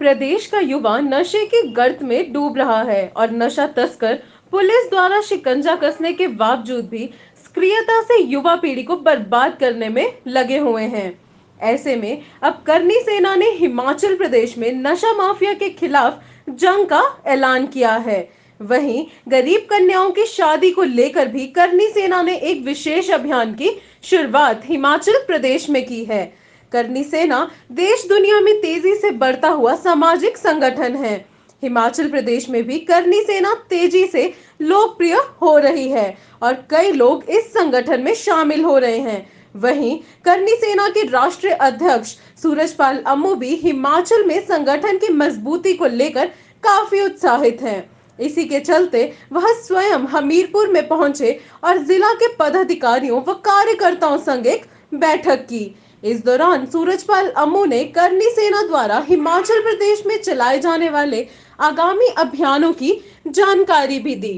प्रदेश का युवा नशे की गर्त में डूब रहा है और नशा तस्कर पुलिस द्वारा शिकंजा कसने के बावजूद भी सक्रियता से युवा पीढ़ी को बर्बाद करने में लगे हुए हैं। ऐसे में अब करनी सेना ने हिमाचल प्रदेश में नशा माफिया के खिलाफ जंग का ऐलान किया है। वहीं गरीब कन्याओं की शादी को लेकर भी करनी सेना ने एक विशेष अभियान की शुरुआत हिमाचल प्रदेश में की है। करनी सेना देश दुनिया में तेजी से बढ़ता हुआ सामाजिक संगठन है। हिमाचल प्रदेश में भी करनी सेना तेजी से लोकप्रिय हो रही है और कई लोग इस संगठन में शामिल हो रहे हैं। वहीं करनी सेना के राष्ट्रीय अध्यक्ष सूरजपाल अम्मू भी हिमाचल में संगठन की मजबूती को लेकर काफी उत्साहित हैं। इसी के चलते वह स्वयं हमीरपुर में पहुंचे और जिला के पदाधिकारियों व कार्यकर्ताओं संग एक बैठक की। इस दौरान सूरजपाल अम्मू ने करनी सेना द्वारा हिमाचल प्रदेश में चलाए जाने वाले आगामी अभियानों की जानकारी भी दी।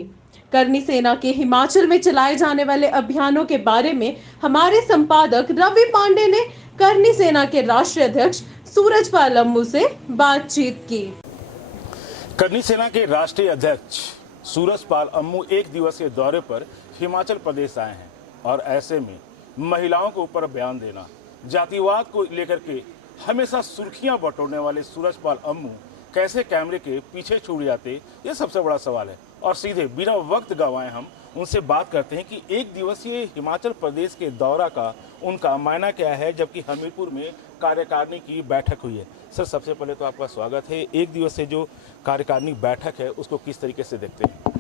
करनी सेना के हिमाचल में चलाए जाने वाले अभियानों के बारे में हमारे संपादक रवि पांडे ने करनी सेना के राष्ट्रीय अध्यक्ष सूरजपाल अम्मू से बातचीत की। करनी सेना के राष्ट्रीय अध्यक्ष सूरजपाल अम्मू एक दिवसीय दौरे पर हिमाचल प्रदेश आए हैं और ऐसे में महिलाओं के ऊपर बयान देना, जातिवाद को लेकर के हमेशा सुर्खियां बटोरने वाले सूरजपाल अम्मू कैसे कैमरे के पीछे छूट जाते, ये सबसे बड़ा सवाल है। और सीधे बिना वक्त गंवाए हम उनसे बात करते हैं कि एक दिवसीय हिमाचल प्रदेश के दौरा का उनका मायना क्या है, जबकि हमीरपुर में कार्यकारिणी की बैठक हुई है। सर, सबसे पहले तो आपका स्वागत है। एक दिवसीय जो कार्यकारिणी बैठक है उसको किस तरीके से देखते हैं?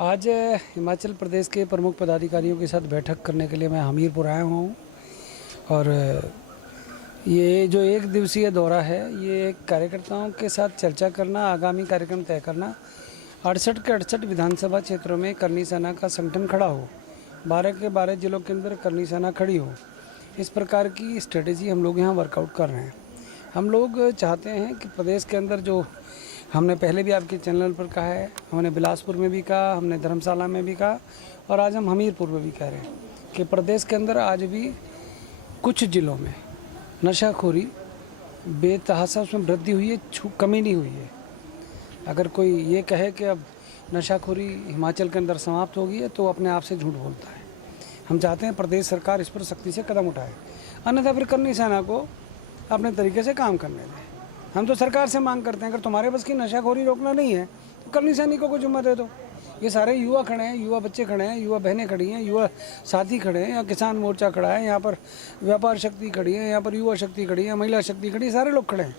आज हिमाचल प्रदेश के प्रमुख पदाधिकारियों के साथ बैठक करने के लिए मैं हमीरपुर आया हुआ हूँ और ये जो एक दिवसीय दौरा है ये कार्यकर्ताओं के साथ चर्चा करना, आगामी कार्यक्रम तय करना। 68 के 68 विधानसभा क्षेत्रों में करनी सेना का संगठन खड़ा हो, 12 के 12 जिलों के अंदर करनी सेना खड़ी हो, इस प्रकार की स्ट्रेटेजी हम लोग यहाँ वर्कआउट कर रहे हैं। हम लोग चाहते हैं कि प्रदेश के अंदर जो हमने पहले भी आपके चैनल पर कहा है, हमने बिलासपुर में भी कहा, हमने धर्मशाला में भी कहा और आज हम हमीरपुर में भी कह रहे हैं कि प्रदेश के अंदर आज भी कुछ जिलों में नशाखोरी बेतहासा उसमें वृद्धि हुई है, कमी नहीं हुई है। अगर कोई ये कहे कि अब नशाखोरी हिमाचल के अंदर समाप्त हो गई है तो अपने आप से झूठ बोलता है। हम चाहते हैं प्रदेश सरकार इस पर सख्ती से कदम उठाए, अन्यथा फिर करनी सेना को अपने तरीके से काम करने दें। हम तो सरकार से मांग करते हैं, अगर तुम्हारे बस की नशाखोरी रोकना नहीं है तो करनी सैनिकों को जिम्मा दे दो। ये सारे युवा खड़े हैं, युवा बच्चे खड़े हैं, युवा बहनें खड़ी हैं, युवा साथी खड़े हैं, यहाँ किसान मोर्चा खड़ा है, यहाँ पर व्यापार शक्ति खड़ी है, यहाँ पर युवा शक्ति खड़ी है, महिला शक्ति खड़ी है, सारे लोग खड़े हैं।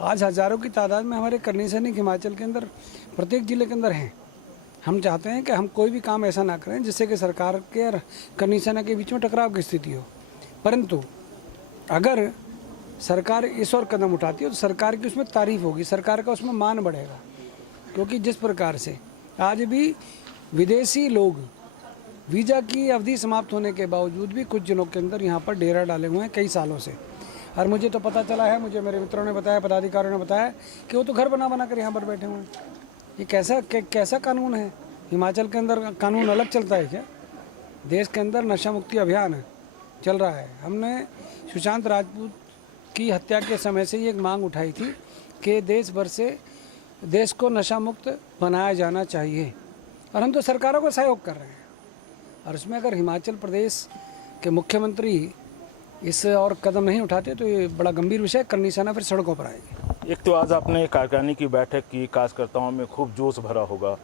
आज हज़ारों की तादाद में हमारे करनी सैनिक हिमाचल के अंदर प्रत्येक जिले के अंदर हैं। हम चाहते हैं कि हम कोई भी काम ऐसा ना करें जिससे कि सरकार के और करनी सेना के बीच में टकराव की स्थिति हो। परंतु अगर सरकार इस और कदम उठाती है तो सरकार की उसमें तारीफ होगी, सरकार का उसमें मान बढ़ेगा। क्योंकि जिस प्रकार से आज भी विदेशी लोग वीज़ा की अवधि समाप्त होने के बावजूद भी कुछ जिलों के अंदर यहाँ पर डेरा डाले हुए हैं कई सालों से। और मुझे तो पता चला है, मुझे मेरे मित्रों ने बताया, पदाधिकारियों ने बताया कि वो तो घर बना बना कर यहाँ पर बैठे हुए हैं। ये कैसा कानून है? हिमाचल के अंदर कानून अलग चलता है क्या? देश के अंदर नशा मुक्ति अभियान चल रहा है। हमने सुशांत राजपूत की हत्या के समय से ये एक मांग उठाई थी कि देश भर से देश को नशा मुक्त बनाया जाना चाहिए और हम तो सरकारों को सहयोग कर रहे हैं। और उसमें अगर हिमाचल प्रदेश के मुख्यमंत्री इस और कदम नहीं उठाते तो ये बड़ा गंभीर विषय, करनी सेना फिर सड़कों पर आएगी। एक तो आज आपने कार्यकारिणी की बैठक की, कार्यकर्ताओं में खूब जोश भरा होगा।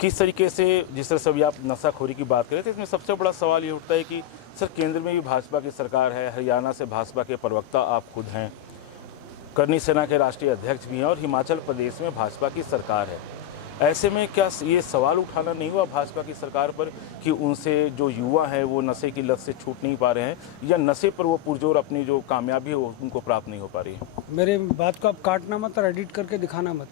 किस तरीके से, जिस तरह से अभी आप नशाखोरी की बात करें तो इसमें सबसे बड़ा सवाल ये उठता है कि सर, केंद्र में भी भाजपा की सरकार है, हरियाणा से भाजपा के प्रवक्ता आप खुद हैं, करनी सेना के राष्ट्रीय अध्यक्ष भी हैं और हिमाचल प्रदेश में भाजपा की सरकार है। ऐसे में क्या ये सवाल उठाना नहीं हुआ भाजपा की सरकार पर कि उनसे जो युवा हैं वो नशे की लत से छूट नहीं पा रहे हैं, या नशे पर वो पुरजोर अपनी जो कामयाबी है उनको प्राप्त नहीं हो पा रही है? मेरे बात को आप काटना मत और एडिट करके दिखाना मत।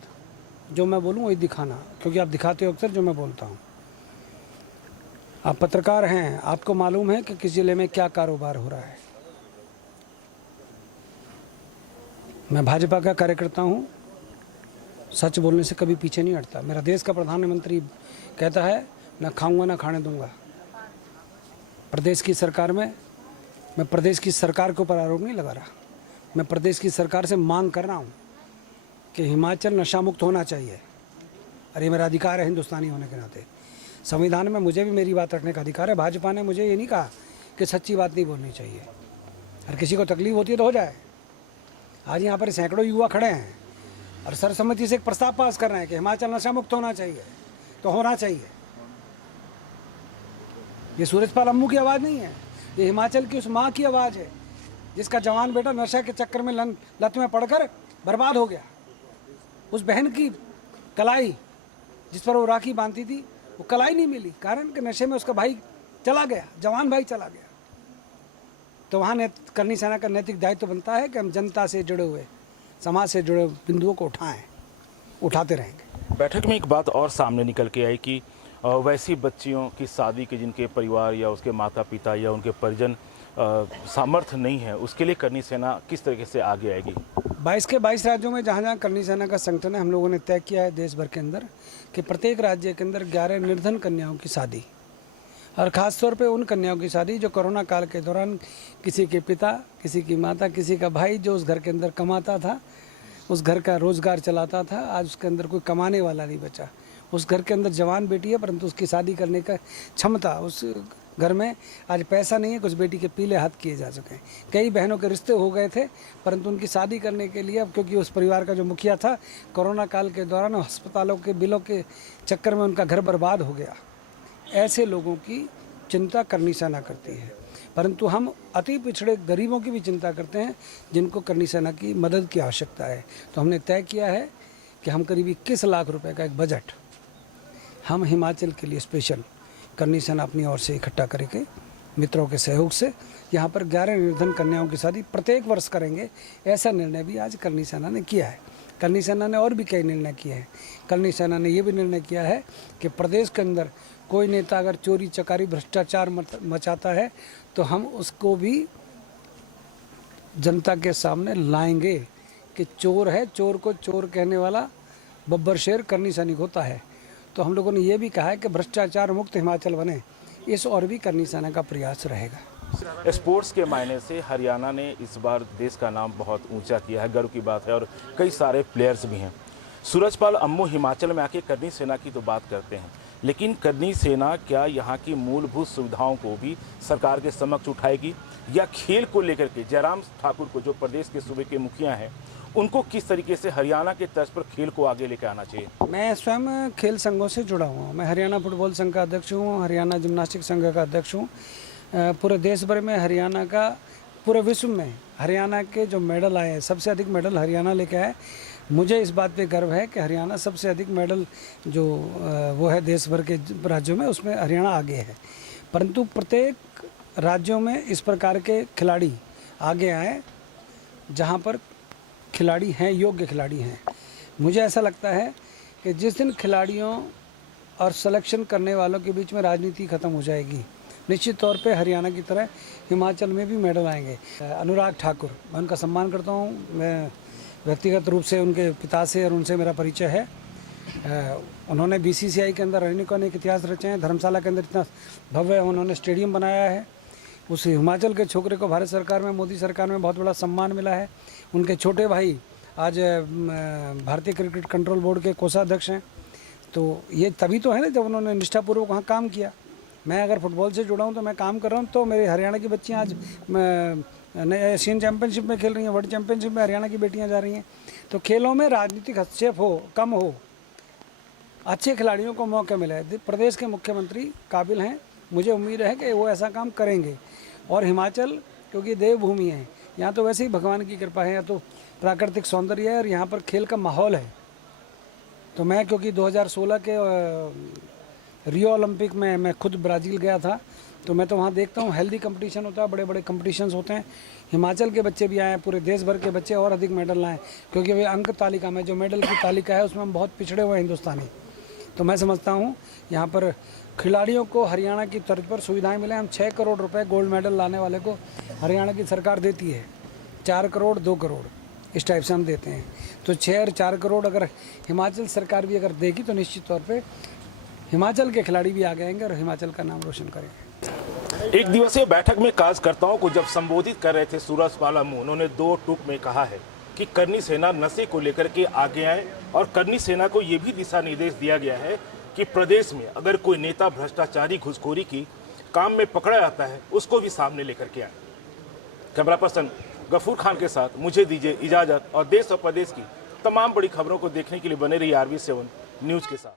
जो मैं बोलूँ वही दिखाना, क्योंकि आप दिखाते हो अक्सर जो मैं बोलता हूँ। आप पत्रकार हैं, आपको मालूम है कि किस जिले में क्या कारोबार हो रहा है। मैं भाजपा का कार्यकर्ता हूँ, सच बोलने से कभी पीछे नहीं हटता। मेरा देश का प्रधानमंत्री कहता है ना खाऊंगा ना खाने दूंगा। प्रदेश की सरकार में मैं प्रदेश की सरकार के ऊपर आरोप नहीं लगा रहा, मैं प्रदेश की सरकार से मांग कर रहा हूँ कि हिमाचल नशा मुक्त होना चाहिए और ये मेरा अधिकार है हिंदुस्तानी होने के नाते। संविधान में मुझे भी मेरी बात रखने का अधिकार है। भाजपा ने मुझे ये नहीं कहा कि सच्ची बात नहीं बोलनी चाहिए, और किसी को तकलीफ होती है तो हो जाए। आज यहाँ पर सैकड़ों युवा खड़े हैं और सर्वसम्मति से एक प्रस्ताव पास कर रहे हैं कि हिमाचल नशा मुक्त होना चाहिए, तो होना चाहिए। ये सूरजपाल अम्मू की आवाज़ नहीं है, ये हिमाचल की उस माँ की आवाज़ है जिसका जवान बेटा नशा के चक्कर में लत में पड़कर बर्बाद हो गया। उस बहन की कलाई जिस पर वो राखी बांधती थी, वो कलाई नहीं मिली, कारण कि नशे में उसका भाई चला गया, जवान भाई चला गया। तो वहाँ करनी सेना का नैतिक दायित्व बनता है कि हम जनता से जुड़े हुए, समाज से जुड़े बिंदुओं को उठाते रहेंगे। बैठक में एक बात और सामने निकल के आई कि वैसी बच्चियों की शादी के जिनके परिवार या उसके माता पिता या उनके परिजन सामर्थ्य नहीं है, उसके लिए करनी सेना किस तरीके से आगे आएगी? 22 के 22 राज्यों में जहाँ जहाँ करनी सेना का संगठन है, हम लोगों ने तय किया है देश भर के अंदर कि प्रत्येक राज्य के अंदर 11 निर्धन कन्याओं की शादी, और ख़ास तौर पे उन कन्याओं की शादी जो कोरोना काल के दौरान किसी के पिता, किसी की माता, किसी का भाई जो उस घर के अंदर कमाता था, उस घर का रोज़गार चलाता था, आज उसके अंदर कोई कमाने वाला नहीं बचा। उस घर के अंदर जवान बेटी है परंतु उसकी शादी करने का क्षमता, उस घर में आज पैसा नहीं है, कुछ बेटी के पीले हाथ किए जा चुके हैं। कई बहनों के रिश्ते हो गए थे परंतु उनकी शादी करने के लिए, अब क्योंकि उस परिवार का जो मुखिया था कोरोना काल के दौरान अस्पतालों के बिलों के चक्कर में उनका घर बर्बाद हो गया। ऐसे लोगों की चिंता करनी सेना करती है, परंतु हम अति पिछड़े गरीबों की भी चिंता करते हैं जिनको करनी सेना की मदद की आवश्यकता है। तो हमने तय किया है कि हम करीब 21 लाख रुपए का एक बजट हम हिमाचल के लिए स्पेशल करनी सेना अपनी ओर से इकट्ठा करके मित्रों के सहयोग से यहाँ पर 11 निर्धन कन्याओं की शादी प्रत्येक वर्ष करेंगे। ऐसा निर्णय भी आज करनी सेना ने किया है। करनी सेना ने और भी कई निर्णय किए हैं। करनी सेना ने ये भी निर्णय किया है कि प्रदेश के अंदर कोई नेता अगर चोरी चकारी भ्रष्टाचार मचाता है तो हम उसको भी जनता के सामने लाएंगे कि चोर है, चोर को चोर कहने वाला बब्बर शेर करनी सैनिक होता है। तो हम लोगों ने ये भी कहा है कि भ्रष्टाचार मुक्त हिमाचल बने, इस और भी करनी सेना का प्रयास रहेगा। स्पोर्ट्स के मायने से हरियाणा ने इस बार देश का नाम बहुत ऊंचा किया है, गर्व की बात है, और कई सारे प्लेयर्स भी हैं। सूरजपाल अम्मू हिमाचल में आके करनी सेना की तो बात करते हैं, लेकिन करनी सेना क्या यहाँ की मूलभूत सुविधाओं को भी सरकार के समक्ष उठाएगी, या खेल को लेकर के जयराम ठाकुर को जो प्रदेश के सूबे के मुखिया हैं उनको किस तरीके से हरियाणा के तर्ज पर खेल को आगे लेकर आना चाहिए? मैं स्वयं खेल संघों से जुड़ा हुआ हूँ। मैं हरियाणा फुटबॉल संघ का अध्यक्ष हूँ, हरियाणा जिम्नास्टिक संघ का अध्यक्ष हूँ। पूरे देश भर में हरियाणा का, पूरे विश्व में हरियाणा के जो मेडल आए हैं, सबसे अधिक मेडल हरियाणा लेके आए। मुझे इस बात पे गर्व है कि हरियाणा सबसे अधिक मेडल जो वो है देश भर के राज्यों में, उसमें हरियाणा आगे है। परंतु प्रत्येक राज्यों में इस प्रकार के खिलाड़ी आगे आए जहाँ पर खिलाड़ी हैं, योग्य खिलाड़ी हैं। मुझे ऐसा लगता है कि जिस दिन खिलाड़ियों और सिलेक्शन करने वालों के बीच में राजनीति ख़त्म हो जाएगी, निश्चित तौर पे हरियाणा की तरह हिमाचल में भी मेडल आएंगे। अनुराग ठाकुर, मैं उनका सम्मान करता हूँ। मैं व्यक्तिगत रूप से उनके पिता से और उनसे मेरा परिचय है। उन्होंने बीसीसीआई के अंदर रहने का अनेक इतिहास रचे हैं। धर्मशाला के अंदर इतना भव्य उन्होंने स्टेडियम बनाया है। उस हिमाचल के छोकरे को भारत सरकार में, मोदी सरकार में बहुत बड़ा सम्मान मिला है। उनके छोटे भाई आज भारतीय क्रिकेट कंट्रोल बोर्ड के कोषाध्यक्ष हैं। तो ये तभी तो है ना जब उन्होंने निष्ठापूर्वक वहाँ काम किया। मैं अगर फुटबॉल से जुड़ा हूँ तो मैं काम कर रहा हूँ, तो मेरे हरियाणा की बच्चियाँ आज एशियन चैम्पियनशिप में खेल रही हैं, वर्ल्ड चैम्पियनशिप में हरियाणा की बेटियाँ जा रही हैं। तो खेलों में राजनीतिक हस्तक्षेप हो, कम हो, अच्छे खिलाड़ियों को मौके मिले। प्रदेश के मुख्यमंत्री काबिल हैं, मुझे उम्मीद है कि वो ऐसा काम करेंगे। और हिमाचल क्योंकि देवभूमि है, यहाँ तो वैसे ही भगवान की कृपा है, यहाँ तो प्राकृतिक सौंदर्य है और यहाँ पर खेल का माहौल है। तो मैं क्योंकि 2016 के रियो ओलंपिक में मैं खुद ब्राज़ील गया था, तो मैं तो वहाँ देखता हूँ हेल्दी कंपटीशन होता है, बड़े बड़े कंपटीशंस होते हैं। हिमाचल के बच्चे भी आए, पूरे देश भर के बच्चे और अधिक मेडल लाएँ, क्योंकि वे अंक तालिका में जो मेडल की तालिका है उसमें हम बहुत पिछड़े हुए हिंदुस्तानी। तो मैं समझता हूँ यहाँ पर खिलाड़ियों को हरियाणा की तर्ज पर सुविधाएं मिले। हम 6 करोड़ रुपए गोल्ड मेडल लाने वाले को हरियाणा की सरकार देती है, 4 करोड़ 2 करोड़ इस टाइप से हम देते हैं। तो 6 और 4 करोड़ अगर हिमाचल सरकार भी अगर देगी तो निश्चित तौर पे हिमाचल के खिलाड़ी भी आगे आएंगे और हिमाचल का नाम रोशन करेंगे। एक दिवसीय बैठक में कार्यकर्ताओं को जब संबोधित कर रहे थे सूरजपाल अम्मू, उन्होंने 2 टूक में कहा है कि करनी सेना नशे को लेकर के आगे आए और करनी सेना को ये भी दिशा निर्देश दिया गया है कि प्रदेश में अगर कोई नेता भ्रष्टाचारी घुसखोरी की काम में पकड़ा जाता है उसको भी सामने लेकर के आए। कैमरा पर्सन गफूर खान के साथ मुझे दीजिए इजाजत और देश और प्रदेश की तमाम बड़ी खबरों को देखने के लिए बने रहिए RV7 न्यूज के साथ।